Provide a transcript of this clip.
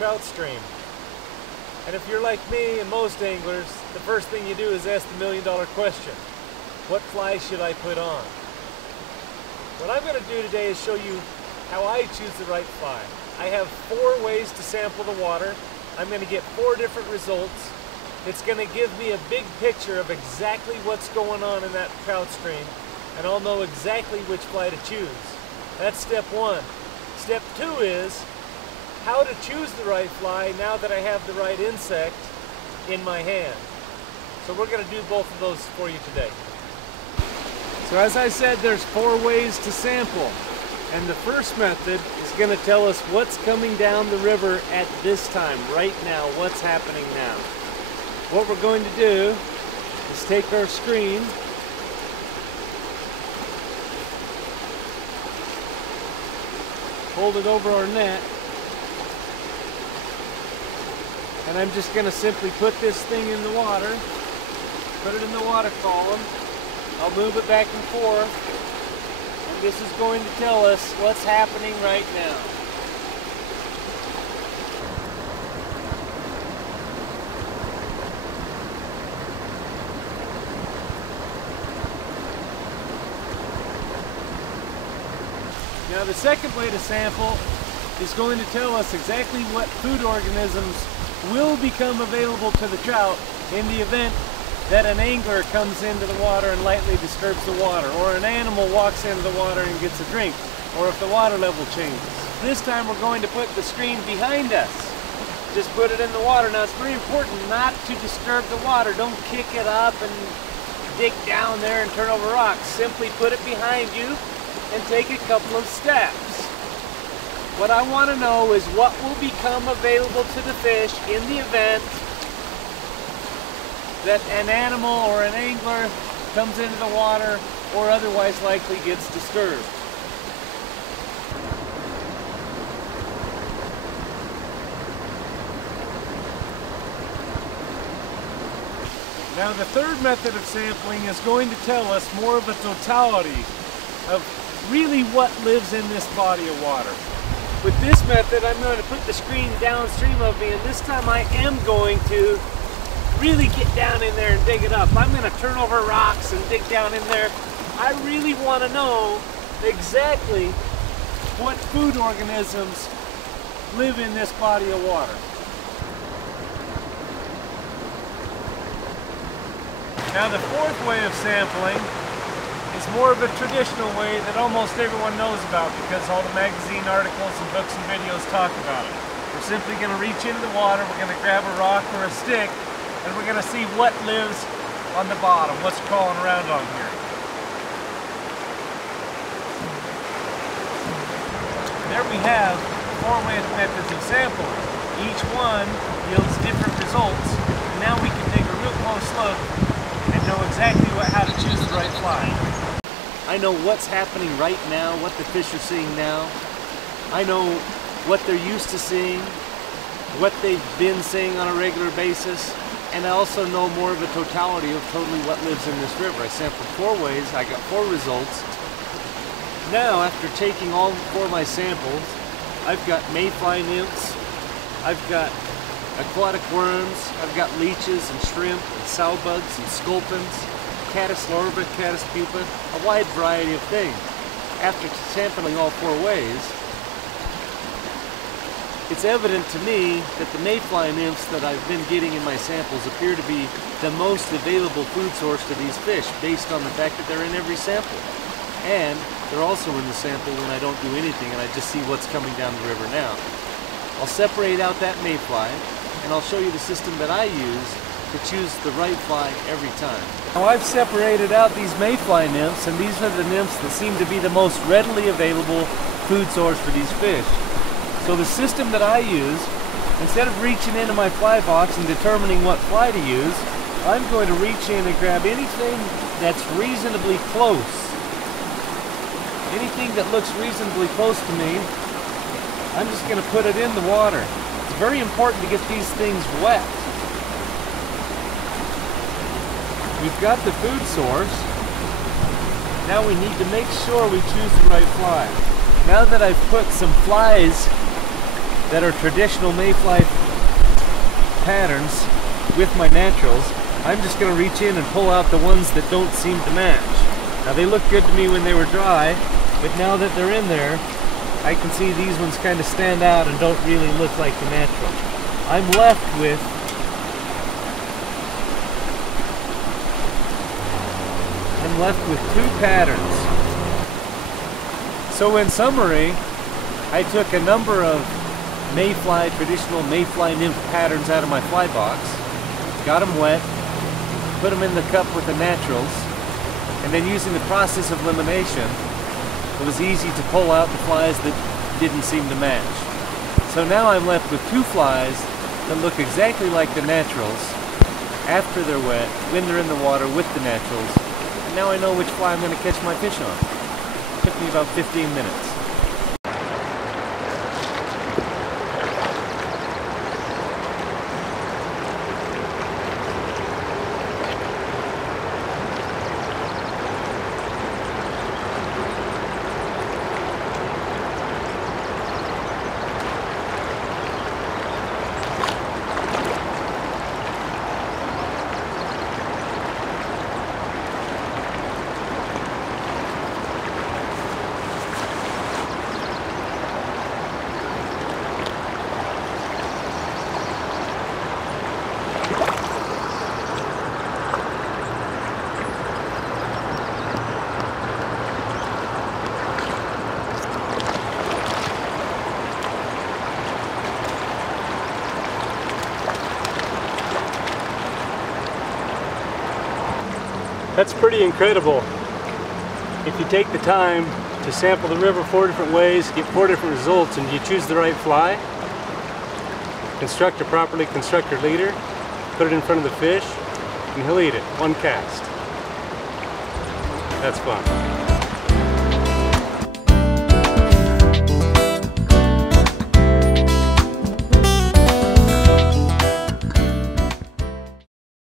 trout stream. And if you're like me and most anglers, the first thing you do is ask the million-dollar question. What fly should I put on? What I'm going to do today is show you how I choose the right fly. I have 4 ways to sample the water. I'm going to get 4 different results. It's going to give me a big picture of exactly what's going on in that trout stream, and I'll know exactly which fly to choose. That's step 1. Step 2 is how to choose the right fly now that I have the right insect in my hand. So we're going to do both of those for you today. So as I said, there's 4 ways to sample. And the first method is going to tell us what's coming down the river at this time, right now, what's happening now. What we're going to do is take our screen, hold it over our net, and I'm just going to simply put this thing in the water, put it in the water column. I'll move it back and forth. This is going to tell us what's happening right now. Now the second way to sample is going to tell us exactly what food organisms will become available to the trout in the event that an angler comes into the water and lightly disturbs the water, or an animal walks into the water and gets a drink, or if the water level changes. This time we're going to put the screen behind us. Just put it in the water. Now it's very important not to disturb the water. Don't kick it up and dig down there and turn over rocks. Simply put it behind you and take a couple of steps. What I want to know is what will become available to the fish in the event that an animal or an angler comes into the water or otherwise likely gets disturbed. Now the third method of sampling is going to tell us more of a totality of really what lives in this body of water. With this method, I'm going to put the screen downstream of me, and this time I am going to really get down in there and dig it up. I'm going to turn over rocks and dig down in there. I really want to know exactly what food organisms live in this body of water. Now the fourth way of sampling is more of a traditional way that almost everyone knows about because all the magazine articles and books and videos talk about it. We're simply going to reach into the water, we're going to grab a rock or a stick, and we're going to see what lives on the bottom, what's crawling around on here. There we have 4 methods of sampling. Each one yields different results, and now we can take a real close look and know exactly how to choose the right fly. I know what's happening right now, what the fish are seeing now. I know what they're used to seeing, what they've been seeing on a regular basis, and I also know more of a totality of totally what lives in this river. I sampled 4 ways, I got 4 results. Now, after taking all 4 of my samples, I've got mayfly nymphs, I've got aquatic worms, I've got leeches and shrimp and sow bugs and sculpins, caddis larvae, caddis pupa, a wide variety of things. After sampling all 4 ways, it's evident to me that the mayfly nymphs that I've been getting in my samples appear to be the most available food source to these fish based on the fact that they're in every sample. And they're also in the sample when I don't do anything and I just see what's coming down the river now. I'll separate out that mayfly and I'll show you the system that I use to choose the right fly every time. Now I've separated out these mayfly nymphs, and these are the nymphs that seem to be the most readily available food source for these fish. So the system that I use, instead of reaching into my fly box and determining what fly to use, I'm going to reach in and grab anything that's reasonably close. Anything that looks reasonably close to me, I'm just going to put it in the water. It's very important to get these things wet. We've got the food source. Now we need to make sure we choose the right fly. Now that I've put some flies that are traditional mayfly patterns with my naturals, I'm just going to reach in and pull out the ones that don't seem to match. Now they look good to me when they were dry, but now that they're in there, I can see these ones kind of stand out and don't really look like the natural. I'm left with two patterns. So in summary, I took a number of traditional mayfly nymph patterns out of my fly box, got them wet, put them in the cup with the naturals, and then using the process of elimination, it was easy to pull out the flies that didn't seem to match. So now I'm left with two flies that look exactly like the naturals after they're wet, when they're in the water with the naturals, and now I know which fly I'm going to catch my fish on. It took me about 15 minutes. That's pretty incredible. If you take the time to sample the river 4 different ways, get 4 different results, and you choose the right fly, construct a properly constructed leader, put it in front of the fish, and he'll eat it, one cast. That's fun.